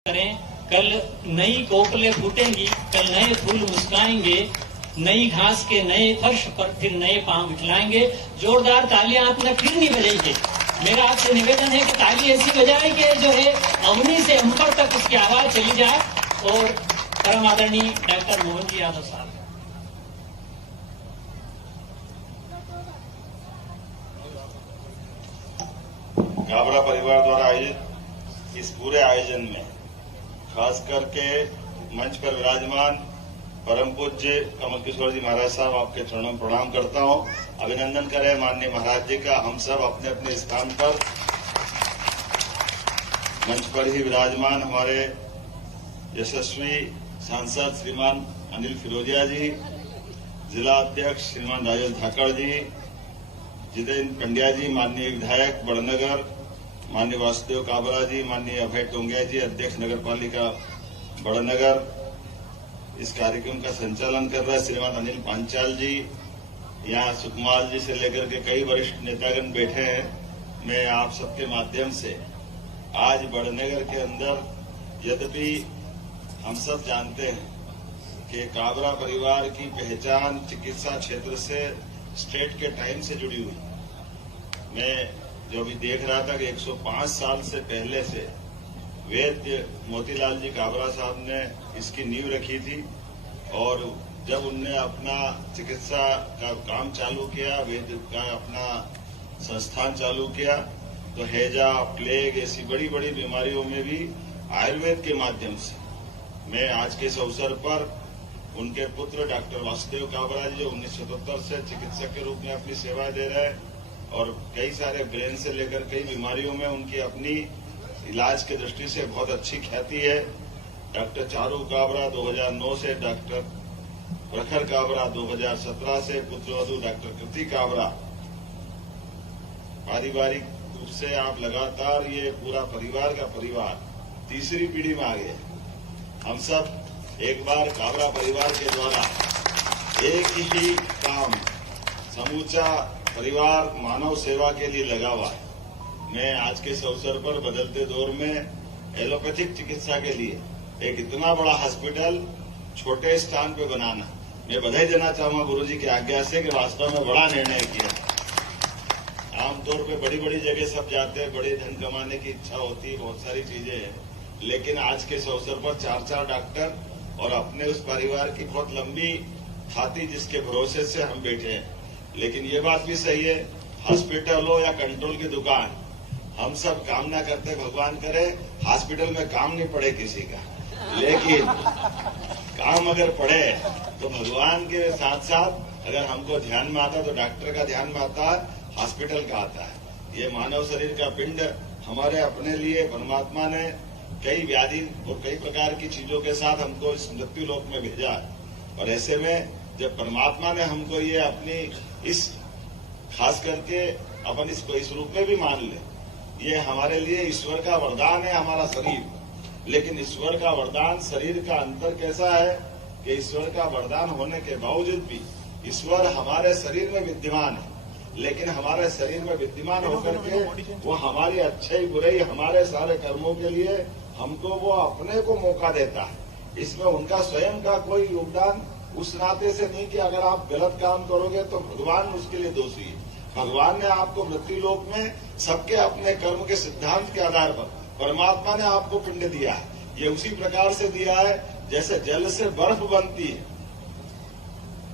करें। कल नई कोपले फूटेंगी, कल नए फूल मुस्काएंगे, नई घास के नए फर्श पर फिर नए पांव उठलाएंगे। जोरदार तालियां आपने फिर नहीं बजाई। मेरा आपसे निवेदन है कि ताली ऐसी बजाए कि जो है अवनी से अंबर तक उसकी आवाज चली जाए। और परम आदरणीय डॉक्टर मोहन जी यादव साहब। काबरा परिवार द्वारा आयोजित इस पूरे आयोजन में खास करके मंच पर विराजमान परम पूज्य कमल किशोर जी महाराज साहब, आपके चरणों में प्रणाम करता हूं। अभिनंदन करें माननीय महाराज जी का। हम सब अपने अपने स्थान पर मंच पर ही विराजमान हमारे यशस्वी सांसद श्रीमान अनिल फिरोजिया जी, जिला अध्यक्ष श्रीमान राजेश धाकड़ जी, जितेंद्र पंड्या जी, माननीय विधायक बड़नगर माननीय वासुदेव काबरा जी, माननीय अभय टोंगिया जी, अध्यक्ष नगर पालिका बड़नगर, इस कार्यक्रम का संचालन कर रहे श्रीमान अनिल पांचाल जी, यहाँ सुकमाल जी से लेकर के कई वरिष्ठ नेतागण बैठे हैं। मैं आप सबके माध्यम से आज बड़नगर के अंदर, यद्यपि हम सब जानते हैं कि काबरा परिवार की पहचान चिकित्सा क्षेत्र से स्टेट के टाइम से जुड़ी हुई। मैं जो भी देख रहा था कि 105 साल से पहले से वैद्य मोतीलाल जी काबरा साहब ने इसकी नींव रखी थी। और जब उनने अपना चिकित्सा का काम चालू किया, वैद्य का अपना संस्थान चालू किया, तो हैजा, प्लेग ऐसी बड़ी बड़ी बीमारियों में भी आयुर्वेद के माध्यम से मैं आज के इस अवसर पर उनके पुत्र डॉक्टर वासुदेव काबरा जी, जो 1977 से चिकित्सक के रूप में अपनी सेवाएं दे रहे हैं और कई सारे ब्रेन से लेकर कई बीमारियों में उनकी अपनी इलाज की दृष्टि से बहुत अच्छी ख्याति है। डॉक्टर चारू काबरा 2009 से, डॉक्टर प्रखर काबरा 2017 से, पुत्रवधू डॉक्टर कृति काबरा। पारिवारिक रूप से आप लगातार ये पूरा परिवार का परिवार तीसरी पीढ़ी में आ गए। हम सब एक बार काबरा परिवार के द्वारा एक ही काम, समूचा परिवार मानव सेवा के लिए लगा हुआ है। मैं आज के इस अवसर पर बदलते दौर में एलोपैथिक चिकित्सा के लिए एक इतना बड़ा हॉस्पिटल छोटे स्थान पे बनाना, मैं बधाई देना चाहूंगा गुरुजी की आज्ञा से कि वास्तव में बड़ा निर्णय किया। आमतौर पे बड़ी बड़ी जगह सब जाते हैं, बड़े धन कमाने की इच्छा होती है, बहुत सारी चीजें हैं, लेकिन आज के इस अवसर पर 4-4 डॉक्टर और अपने उस परिवार की बहुत लंबी खाती जिसके भरोसे से हम बैठे हैं। लेकिन ये बात भी सही है, हॉस्पिटल हो या कंट्रोल की दुकान, हम सब कामना करते भगवान करे हॉस्पिटल में काम नहीं पड़े किसी का, लेकिन काम अगर पड़े तो भगवान के साथ साथ अगर हमको ध्यान में आता तो डॉक्टर का ध्यान में आता है, हॉस्पिटल का आता है। ये मानव शरीर का पिंड हमारे अपने लिए परमात्मा ने कई व्याधि और कई प्रकार की चीजों के साथ हमको इस मृत्यु लोक में भेजा है। और ऐसे में जब परमात्मा ने हमको ये अपनी इस खास करके अपन इसको इस रूप में भी मान ले, ये हमारे लिए ईश्वर का वरदान है हमारा शरीर। लेकिन ईश्वर का वरदान शरीर का अंतर कैसा है कि ईश्वर का वरदान होने के बावजूद भी ईश्वर हमारे शरीर में विद्यमान है, लेकिन हमारे शरीर में विद्यमान होकर के वो हमारी अच्छाई बुराई, हमारे सारे कर्मों के लिए हमको वो अपने को मौका देता है। इसमें उनका स्वयं का कोई योगदान उस नाते से नहीं कि अगर आप गलत काम करोगे तो भगवान उसके लिए दोषी है। भगवान ने आपको मृत्यु लोक में सबके अपने कर्म के सिद्धांत के आधार पर परमात्मा ने आपको पिंड दिया है। ये उसी प्रकार से दिया है जैसे जल से बर्फ बनती है,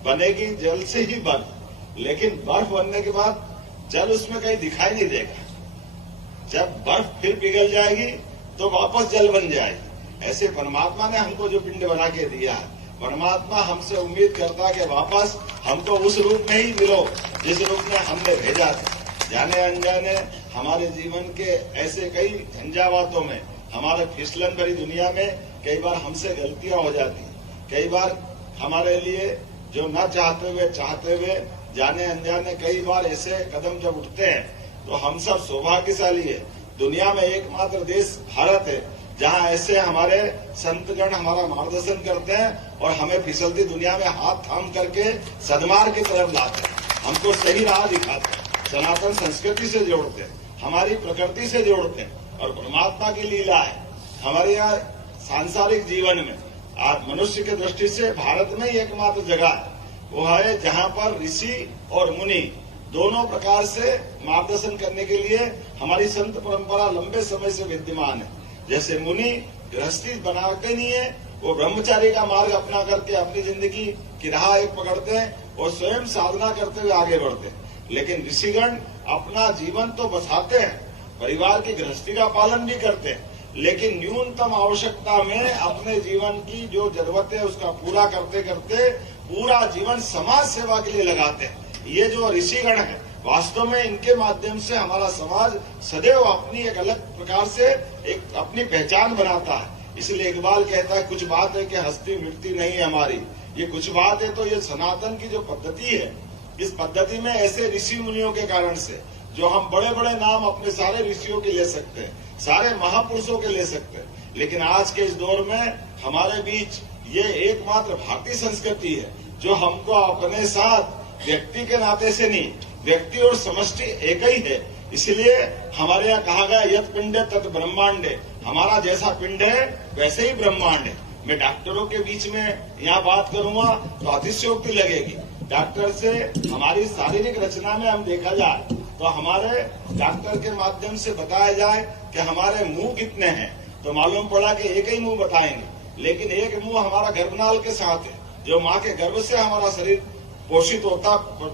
बनेगी जल से ही बर्फ, लेकिन बर्फ बनने के बाद जल उसमें कहीं दिखाई नहीं देगा। जब बर्फ फिर पिघल जाएगी तो वापस जल बन जाएगी। ऐसे परमात्मा ने हमको जो पिंड बना के दिया है, परमात्मा हमसे उम्मीद करता है कि वापस हमको उस रूप में ही मिलो जिस रूप में हमने भेजा था। जाने अनजाने हमारे जीवन के ऐसे कई झंझावातों में, हमारे फिसलन भरी दुनिया में कई बार हमसे गलतियां हो जाती। कई बार हमारे लिए जो न चाहते हुए जाने अनजाने कई बार ऐसे कदम जब उठते हैं तो हम सब सौभाग्यशाली है। दुनिया में एकमात्र देश भारत है जहां ऐसे हमारे संतगण हमारा मार्गदर्शन करते हैं और हमें फिसलती दुनिया में हाथ थाम करके सदमार्ग की तरफ लाते हैं, हमको सही राह दिखाते हैं, सनातन संस्कृति से जोड़ते हैं, हमारी प्रकृति से जोड़ते हैं। और परमात्मा की लीला है, हमारे यहाँ सांसारिक जीवन में आज मनुष्य की दृष्टि से भारत में ही एकमात्र जगह है, वो है जहां पर ऋषि और मुनि दोनों प्रकार से मार्गदर्शन करने के लिए हमारी संत परंपरा लंबे समय से विद्यमान है। जैसे मुनि गृहस्थी बनाते नहीं है, वो ब्रह्मचारी का मार्ग अपना करके अपनी जिंदगी की राह एक पकड़ते हैं और स्वयं साधना करते हुए आगे बढ़ते हैं। लेकिन ऋषिगण अपना जीवन तो बसाते हैं, परिवार की गृहस्थी का पालन भी करते हैं, लेकिन न्यूनतम आवश्यकता में अपने जीवन की जो जरूरत है उसका पूरा करते करते पूरा जीवन समाज सेवा के लिए लगाते हैं। ये जो ऋषिगण है वास्तव में इनके माध्यम से हमारा समाज सदैव अपनी एक अलग प्रकार से एक अपनी पहचान बनाता है। इसलिए इकबाल कहता है, कुछ बात है कि हस्ती मिटती नहीं है हमारी, ये कुछ बात है तो ये सनातन की जो पद्धति है, इस पद्धति में ऐसे ऋषि मुनियों के कारण से जो हम बड़े बड़े नाम अपने सारे ऋषियों के ले सकते हैं, सारे महापुरुषों के ले सकते हैं, लेकिन आज के इस दौर में हमारे बीच ये एकमात्र भारतीय संस्कृति है जो हमको अपने साथ व्यक्ति के नाते से नहीं, व्यक्ति और समष्टि एक ही है। इसलिए हमारे यहाँ कहा गया यत पिंडे तत् ब्रह्मांडे, हमारा जैसा पिंड है वैसे ही ब्रह्मांड है। मैं डॉक्टरों के बीच में यहाँ बात करूंगा तो अतिशयोक्ति लगेगी। डॉक्टर से हमारी शारीरिक रचना में हम देखा जाए तो हमारे डॉक्टर के माध्यम से बताया जाए कि हमारे मुंह कितने हैं, तो मालूम पड़ा कि एक ही मुंह बताएंगे, लेकिन एक मुंह हमारा गर्भनाल के साथ है, जो माँ के गर्भ से हमारा शरीर पोषित होता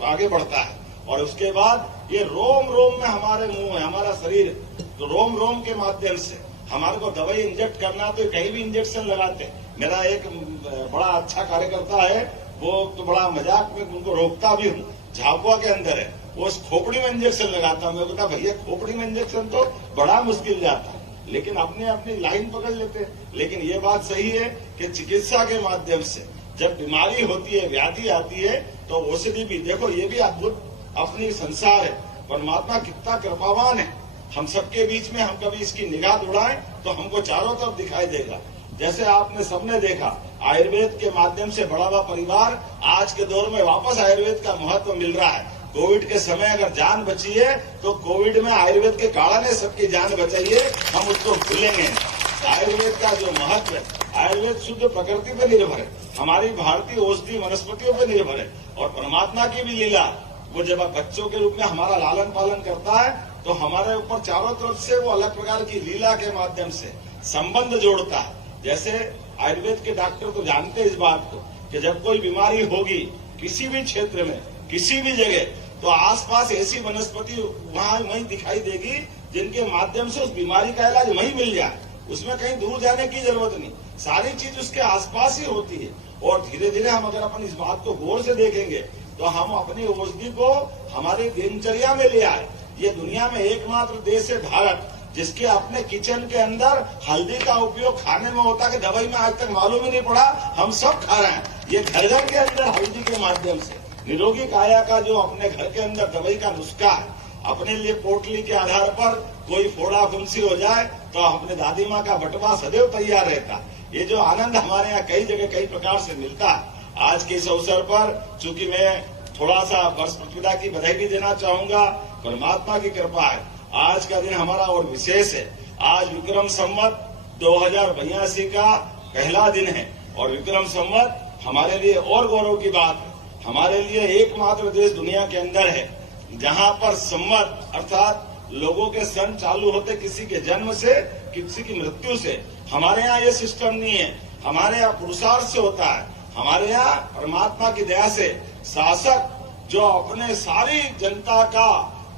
आगे बढ़ता है, और उसके बाद ये रोम रोम में हमारे मुंह है, हमारा शरीर, तो रोम रोम के माध्यम से हमारे को दवाई इंजेक्ट करना तो कहीं भी इंजेक्शन लगाते हैं। मेरा एक बड़ा अच्छा कार्यकर्ता है, वो तो बड़ा मजाक में उनको रोकता भी हूँ, झाबुआ के अंदर है, वो उस खोपड़ी में इंजेक्शन लगाता है। मैं कहता भैया खोपड़ी में इंजेक्शन तो बड़ा मुश्किल जाता है, लेकिन अपने अपनी लाइन पकड़ लेते हैं। लेकिन ये बात सही है कि चिकित्सा के माध्यम से जब बीमारी होती है, व्याधि आती है, तो औषधि भी देखो, ये भी अद्भुत अपनी संसार है। परमात्मा कितना कृपावान है, हम सबके बीच में हम कभी इसकी निगाह दौड़ाएं तो हमको चारों तरफ दिखाई देगा। जैसे आपने सबने देखा आयुर्वेद के माध्यम से बढ़ा हुआ परिवार, आज के दौर में वापस आयुर्वेद का महत्व मिल रहा है। कोविड के समय अगर जान बची है तो कोविड में आयुर्वेद के काढ़ा ने सबकी जान बचाई है, हम उसको भूलेंगे। आयुर्वेद का जो महत्व है, आयुर्वेद शुद्ध प्रकृति पर निर्भर है, हमारी भारतीय औषधि वनस्पतियों पर निर्भर है, और परमात्मा की भी लीला, वो जब बच्चों के रूप में हमारा लालन पालन करता है तो हमारे ऊपर चारों तरफ से वो अलग प्रकार की लीला के माध्यम से संबंध जोड़ता है। जैसे आयुर्वेद के डॉक्टर तो जानते हैं इस बात को कि जब कोई बीमारी होगी किसी भी क्षेत्र में, किसी भी जगह, तो आसपास ऐसी वनस्पति वहां वहीं दिखाई देगी जिनके माध्यम से उस बीमारी का इलाज वहीं मिल जाए, उसमें कहीं दूर जाने की जरूरत नहीं, सारी चीज उसके आसपास ही होती है। और धीरे धीरे हम अगर अपन इस बात को गौर से देखेंगे तो हम अपनी औषधि को हमारी दिनचर्या में ले आए। ये दुनिया में एकमात्र देश है भारत जिसके अपने किचन के अंदर हल्दी का उपयोग खाने में होता है कि दवाई में आज तक मालूम ही नहीं पड़ा, हम सब खा रहे हैं। ये घर घर के अंदर हल्दी के माध्यम से निरोगी काया का जो अपने घर के अंदर दवाई का नुस्खा है, अपने लिए पोटली के आधार पर कोई फोड़ा फुंसी हो जाए तो अपने दादी माँ का बटवा सदैव तैयार रहता। ये जो आनंद हमारे यहाँ कई जगह कई प्रकार से मिलता है। आज के इस अवसर पर चूंकि मैं थोड़ा सा वर्ष प्रतिष्ठा की बधाई भी देना चाहूंगा, परमात्मा की कृपा है आज का दिन हमारा और विशेष है। आज विक्रम संवत 2082 का पहला दिन है, और विक्रम संवत हमारे लिए और गौरव की बात है। हमारे लिए एकमात्र देश दुनिया के अंदर है जहां पर संवत अर्थात लोगों के सन चालू होते किसी के जन्म से, किसी की मृत्यु से। हमारे यहाँ ये सिस्टम नहीं है, हमारे यहाँ पुरुषार्थ से होता है। हमारे यहाँ परमात्मा की दया से शासक जो अपने सारी जनता का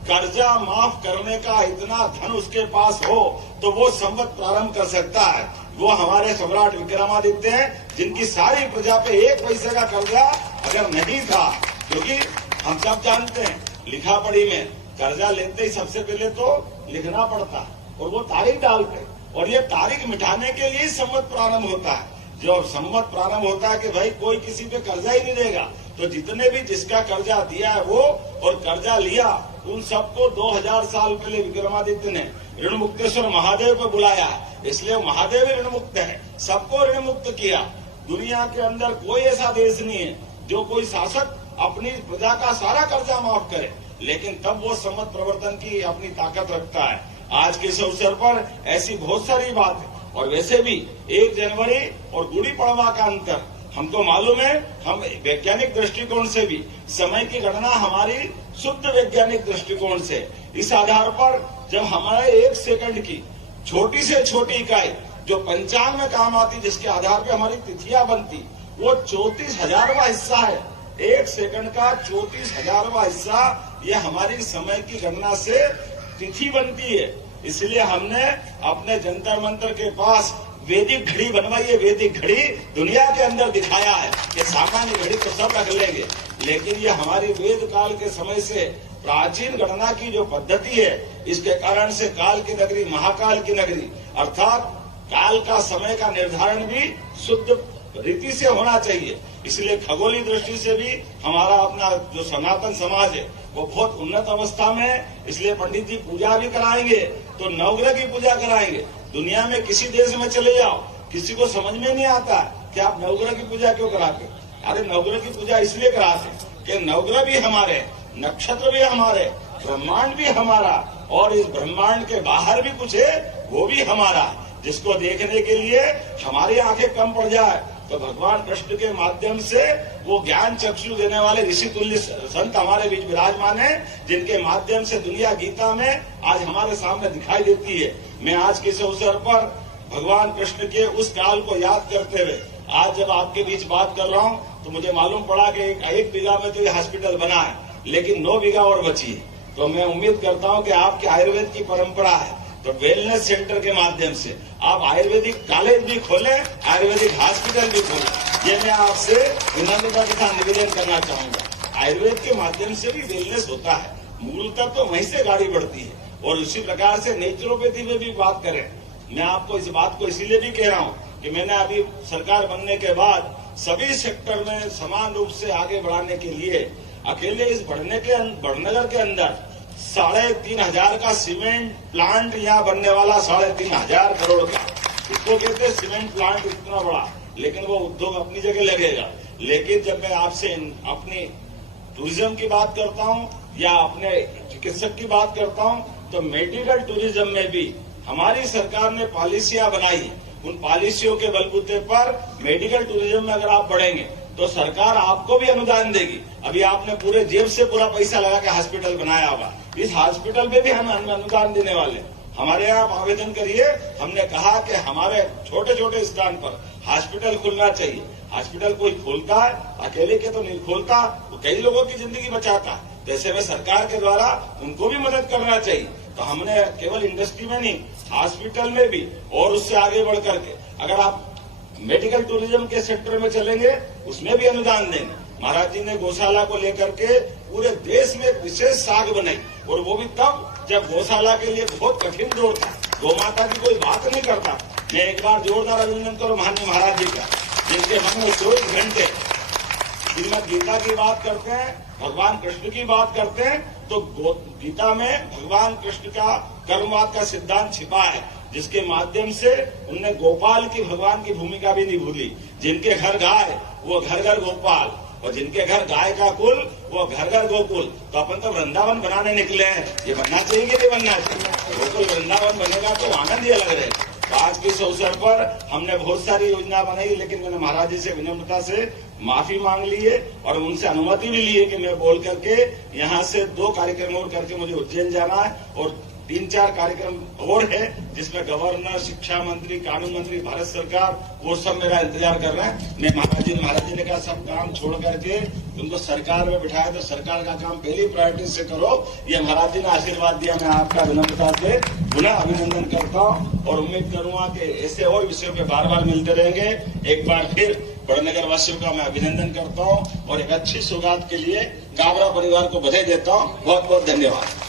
कर्जा माफ करने का इतना धन उसके पास हो तो वो संवत प्रारंभ कर सकता है। वो हमारे सम्राट विक्रमादित्य हैं जिनकी सारी प्रजा पे 1 पैसे का कर्जा अगर नहीं था, क्योंकि हम सब जानते हैं लिखा पढ़ी में कर्जा लेते ही सबसे पहले तो लिखना पड़ता है और वो तारीख डालते, और ये तारीख मिटाने के लिए संवत प्रारंभ होता है। जो संवत प्रारंभ होता है कि भाई कोई किसी पे कर्जा ही नहीं देगा, तो जितने भी जिसका कर्जा दिया है वो और कर्जा लिया उन सबको 2000 साल पहले विक्रमादित्य ने ऋण मुक्तेश्वर महादेव को बुलाया, इसलिए महादेव ऋण मुक्त है, सबको ऋण मुक्त किया। दुनिया के अंदर कोई ऐसा देश नहीं है जो कोई शासक अपनी प्रजा का सारा कर्जा माफ करे, लेकिन तब वो संवत प्रवर्तन की अपनी ताकत रखता है। आज के इस अवसर पर ऐसी बहुत सारी बात है। और वैसे भी 1 जनवरी और गुड़ी पड़वा का अंतर हमको मालूम है। हम वैज्ञानिक दृष्टिकोण से भी समय की गणना हमारी शुद्ध वैज्ञानिक दृष्टिकोण से, इस आधार पर जब हमारे 1 सेकंड की छोटी से छोटी इकाई जो पंचांग में काम आती, जिसके आधार पर हमारी तिथियां बनती, वो 34,000वां हिस्सा है। 1 सेकंड का 34,000वां हिस्सा ये हमारी समय की गणना से तिथि बनती है। इसलिए हमने अपने जंतर मंतर के पास वैदिक घड़ी बनवाई है। वैदिक घड़ी दुनिया के अंदर दिखाया है कि सामान्य घड़ी तो सब रख लेंगे, लेकिन ये हमारी वेद काल के समय से प्राचीन गणना की जो पद्धति है, इसके कारण से काल की नगरी महाकाल की नगरी अर्थात काल का समय का निर्धारण भी शुद्ध रीति से होना चाहिए। इसलिए खगोलीय दृष्टि से भी हमारा अपना जो सनातन समाज है वो बहुत उन्नत अवस्था में है। इसलिए पंडित जी पूजा भी कराएंगे तो नवग्रह की पूजा कराएंगे। दुनिया में किसी देश में चले जाओ, किसी को समझ में नहीं आता कि आप नवग्रह की पूजा क्यों कराते। अरे नवग्रह की पूजा इसलिए कराते कि नवग्रह भी हमारे, नक्षत्र भी हमारे, ब्रह्मांड भी हमारा, और इस ब्रह्मांड के बाहर भी कुछ है वो भी हमारा, जिसको देखने के लिए हमारी आंखें कम पड़ जाए तो भगवान कृष्ण के माध्यम से वो ज्ञान चक्षु देने वाले ऋषि तुल्य संत हमारे बीच विराजमान है, जिनके माध्यम से दुनिया गीता में आज हमारे सामने दिखाई देती है। मैं आज के इस अवसर पर भगवान कृष्ण के उस काल को याद करते हुए आज जब आपके बीच बात कर रहा हूँ तो मुझे मालूम पड़ा कि 1 बीघा में तो ये हॉस्पिटल बना है, लेकिन 9 बीघा और बची है। तो मैं उम्मीद करता हूँ कि आपकी आयुर्वेद की परंपरा है, तो वेलनेस सेंटर के माध्यम से आप आयुर्वेदिक कॉलेज भी खोलें, आयुर्वेदिक हॉस्पिटल भी खोलें। ये मैं आपसे विनम्रता के साथ निवेदन करना चाहूंगा। आयुर्वेद के माध्यम से भी वेलनेस होता है। मूलतः तो वहीं से गाड़ी बढ़ती है, और उसी प्रकार से नेचुरोपैथी में भी बात करें। मैं आपको इस बात को इसीलिए भी कह रहा हूँ कि मैंने अभी सरकार बनने के बाद सभी सेक्टर में समान रूप से आगे बढ़ाने के लिए अकेले इस बड़नगर के अंदर 3,500 का सीमेंट प्लांट यहाँ बनने वाला, 3,500 करोड़ का, इसको कहते हैं सीमेंट प्लांट। इतना बड़ा, लेकिन वो उद्योग अपनी जगह लगेगा। लेकिन जब मैं आपसे अपनी टूरिज्म की बात करता हूँ या अपने चिकित्सक की बात करता हूँ, तो मेडिकल टूरिज्म में भी हमारी सरकार ने पॉलिसियां बनाई। उन पॉलिसियों के बलबूते पर मेडिकल टूरिज्म में अगर आप बढ़ेंगे तो सरकार आपको भी अनुदान देगी। अभी आपने पूरे जेब से पूरा पैसा लगा के हॉस्पिटल बनाया होगा, इस हॉस्पिटल पे भी हम अनुदान देने वाले। हमारे यहाँ आप आवेदन करिए। हमने कहा कि हमारे छोटे छोटे स्थान पर हॉस्पिटल खुलना चाहिए। हॉस्पिटल कोई खोलता है, अकेले के तो नहीं खोलता, वो कई लोगों की जिंदगी बचाता है। तो ऐसे में सरकार के द्वारा उनको भी मदद करना चाहिए। तो हमने केवल इंडस्ट्री में नहीं, हॉस्पिटल में भी और उससे आगे बढ़ करके अगर आप मेडिकल टूरिज्म के सेक्टर में चलेंगे उसमें भी अनुदान देंगे। महाराज जी ने गौशाला को लेकर के पूरे देश में एक विशेष साख बनाई, और वो भी तब जब गौशाला के लिए बहुत कठिन दौर था, गौ माता की कोई बात नहीं करता। मैं एक बार जोरदार अभिनंदन करूं माननीय महाराज जी का, जिनके मन में 24 घंटे श्रीमद गीता की बात करते हैं, भगवान कृष्ण की बात करते हैं, तो गीता में भगवान कृष्ण का कर्मवाद का सिद्धांत छिपा है, जिसके माध्यम से उनने गोपाल की भगवान की भूमिका भी नहीं भूली। जिनके घर गाय वो घर घर गोपाल, और जिनके घर गाय का कुल वो घर घर गोकुल। तो अपन तो वृंदावन बनाने निकले हैं, ये बनना चाहिए कि नहीं बनना चाहिए? गोकुल वृंदावन बनेगा तो आनंद ही अलग रहेगा। तो आज के इस अवसर पर हमने बहुत सारी योजना बनाई, लेकिन मैंने महाराज जी से विनम्रता से माफी मांग ली है और उनसे अनुमति भी ली है कि मैं बोल करके यहाँ से 2 कार्यक्रम और करके मुझे उज्जैन जाना है, और 3-4 कार्यक्रम और है जिसमें गवर्नर, शिक्षा मंत्री, कानून मंत्री, भारत सरकार, वो सब मेरा इंतजार कर रहे हैं। मैं महाराज जी ने कहा सब काम छोड़ करके तुमको सरकार में बिठाया तो सरकार का काम पहली प्रायोरिटी से करो। ये महाराज जी ने आशीर्वाद दिया। मैं आपका विनम्रता से पुनः अभिनंदन करता हूँ और उम्मीद करूंगा कि ऐसे और विषयों पे बार बार मिलते रहेंगे। एक बार फिर बड़नगर वासियों का मैं अभिनंदन करता हूँ और एक अच्छी सौगात के लिए गाबरा परिवार को बधाई देता हूँ। बहुत बहुत धन्यवाद।